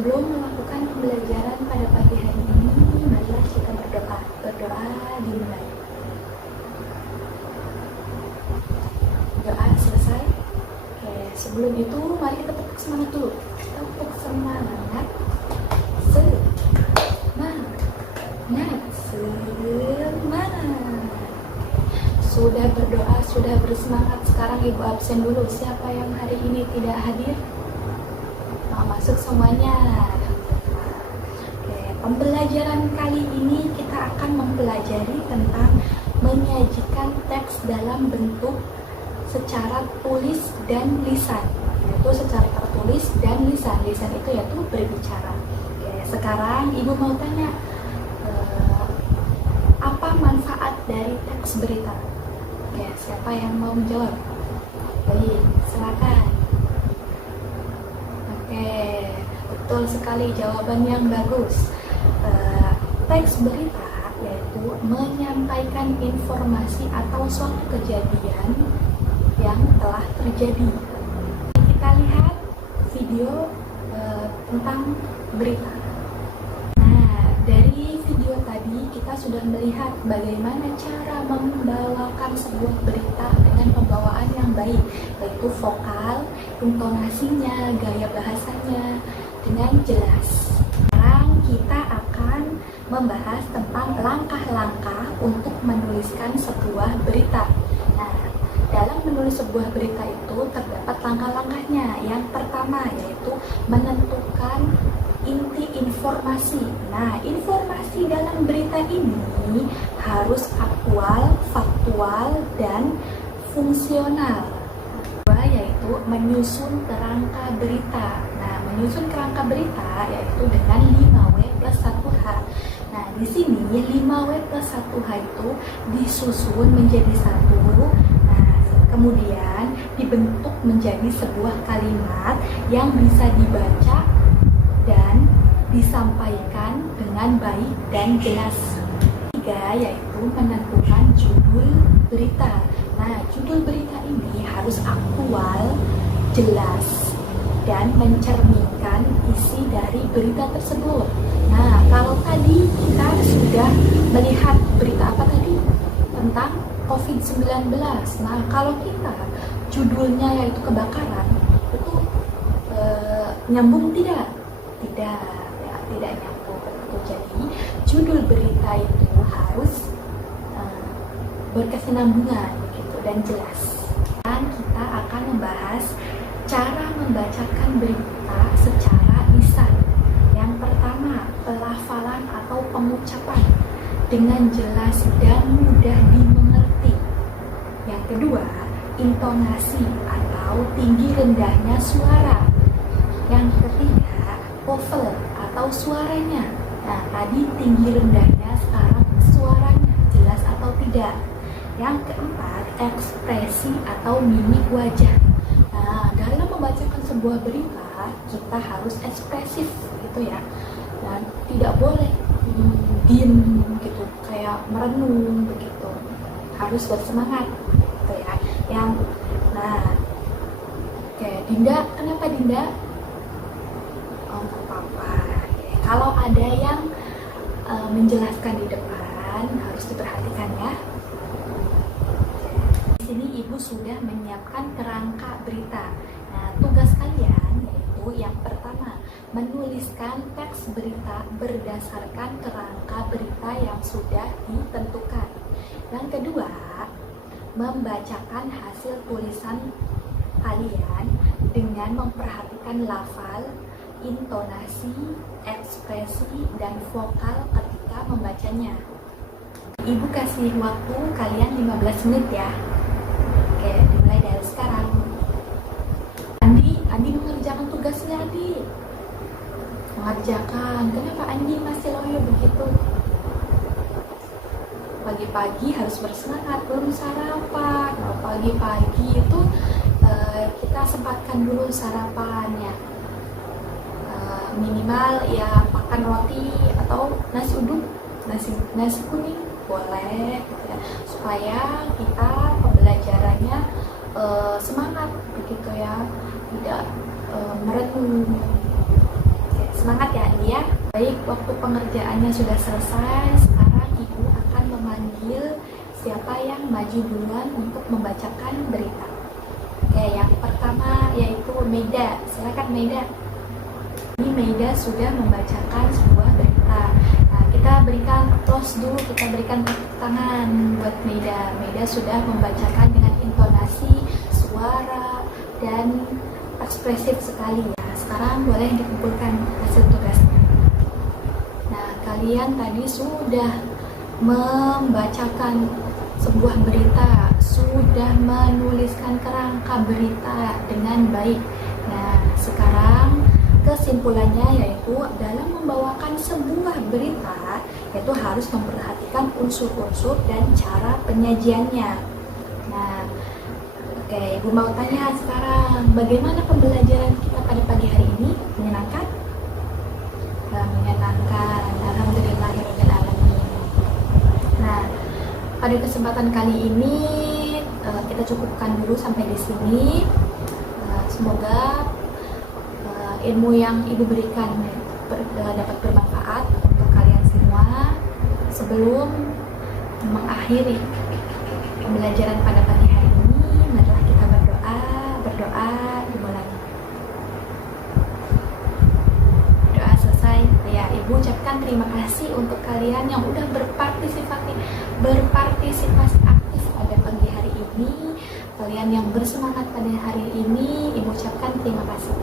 Sebelum melakukan pembelajaran pada pagi hari ini, marilah kita berdoa. Berdoa dimulai. Doa selesai. Oke, sebelum itu mari kita tepuk semangat dulu. Tepuk semangat. Semangat. Sudah berdoa, sudah bersemangat. Sekarang ibu absen dulu. Siapa yang hari ini tidak hadir? Masuk semuanya. Oke, pembelajaran kali ini kita akan mempelajari tentang menyajikan teks dalam bentuk secara tulis dan lisan, yaitu secara tertulis dan lisan. Lisan itu yaitu berbicara. Oke, sekarang ibu mau tanya, apa manfaat dari teks berita? Oke, siapa yang mau menjawab? Baik, silakan. Oke, betul sekali, jawaban yang bagus. Teks berita yaitu menyampaikan informasi atau suatu kejadian yang telah terjadi. Kita lihat video tentang berita. Nah, dari video tadi kita sudah melihat bagaimana cara membawakan sebuah berita dengan pembawaan yang baik, yaitu vokal, intonasinya, gaya bahasanya dengan jelas. Sekarang kita akan membahas tentang langkah-langkah untuk menuliskan sebuah berita. Nah, dalam menulis sebuah berita itu terdapat langkah-langkahnya. Yang pertama yaitu menentukan inti informasi. Nah, informasi dalam berita ini harus aktual, faktual, dan fungsional. Kedua yaitu menyusun kerangka berita. Nah, menyusun kerangka berita yaitu dengan 5W plus 1H. Nah, di sini 5W plus 1H itu disusun menjadi satu. Nah, kemudian dibentuk menjadi sebuah kalimat yang bisa dibaca dan disampaikan dengan baik dan jelas. Ketiga yaitu menentukan judul berita. Nah, judul berita ini harus aktual, jelas, dan mencerminkan isi dari berita tersebut. Nah, kalau tadi kita sudah melihat berita apa tadi? Tentang COVID-19. Nah, kalau kita judulnya yaitu kebakaran, itu nyambung tidak? Tidak nyambung. Jadi judul berita itu harus berkesinambungan begitu dan jelas. Dan kita akan membahas cara membacakan berita secara lisan. Yang pertama, pelafalan atau pengucapan dengan jelas dan mudah dimengerti. Yang kedua, intonasi atau tinggi rendahnya suara. Yang ketiga, vowel atau suaranya. Nah, tadi tinggi rendahnya, sekarang suaranya jelas atau tidak. Yang keempat, ekspresi atau mimik wajah. Nah, dalam membacakan sebuah berita, kita harus ekspresif gitu ya. Dan tidak boleh diem gitu, kayak merenung begitu. Harus bersemangat gitu ya. Oke, Dinda, kenapa Dinda? Oh, nggak apa-apa. Kalau ada yang menjelaskan di depan harus diperhatikan ya. Di sini ibu sudah menyiapkan kerangka berita. Nah, tugas kalian yaitu yang pertama menuliskan teks berita berdasarkan kerangka berita yang sudah ditentukan. Yang kedua, membacakan hasil tulisan kalian dengan memperhatikan lafal, intonasi, ekspresi, dan vokal ketika membacanya. Ibu kasih waktu kalian 15 menit ya. Oke, dimulai dari sekarang. Andi mengerjakan tugasnya, Andi. Mengerjakan. Kenapa Andi masih loyo begitu? Pagi-pagi harus bersemangat, belum sarapan. Kalau pagi-pagi itu kita sempatkan dulu sarapannya. Minimal ya makan roti atau nasi uduk, nasi kuning boleh gitu ya, supaya kita pembelajarannya semangat begitu ya, tidak merenung. Oke, Semangat ya Andi ya. Baik, waktu pengerjaannya sudah selesai. Sekarang Ibu akan memanggil siapa yang maju duluan untuk membacakan berita. Oke, yang pertama yaitu Meida. Silakan Meida. Ini Meida sudah membacakan sebuah berita. Nah, kita berikan applause dulu, kita berikan tepuk tangan buat Meida. Meida sudah membacakan dengan intonasi, suara, dan ekspresif sekali ya. Sekarang boleh dikumpulkan hasil tugasnya. Nah, kalian tadi sudah membacakan sebuah berita, sudah menuliskan kerangka berita dengan baik. Nah, sekarang kesimpulannya yaitu dalam membawakan sebuah berita yaitu harus memperhatikan unsur-unsur dan cara penyajiannya. Nah, oke, Ibu mau tanya sekarang, bagaimana pembelajaran kita pada pagi hari ini? Menyenangkan? Menyenangkan. Alhamdulillahirabbil alamin. Nah, pada kesempatan kali ini kita cukupkan dulu sampai di sini. Semoga ilmu yang Ibu berikan dapat bermanfaat untuk kalian semua. Sebelum mengakhiri pembelajaran pada pagi hari ini, marilah kita berdoa dimulai. Doa selesai, ya Ibu ucapkan terima kasih untuk kalian yang udah berpartisipasi aktif pada pagi hari ini. Kalian yang bersemangat pada hari ini, Ibu ucapkan terima kasih.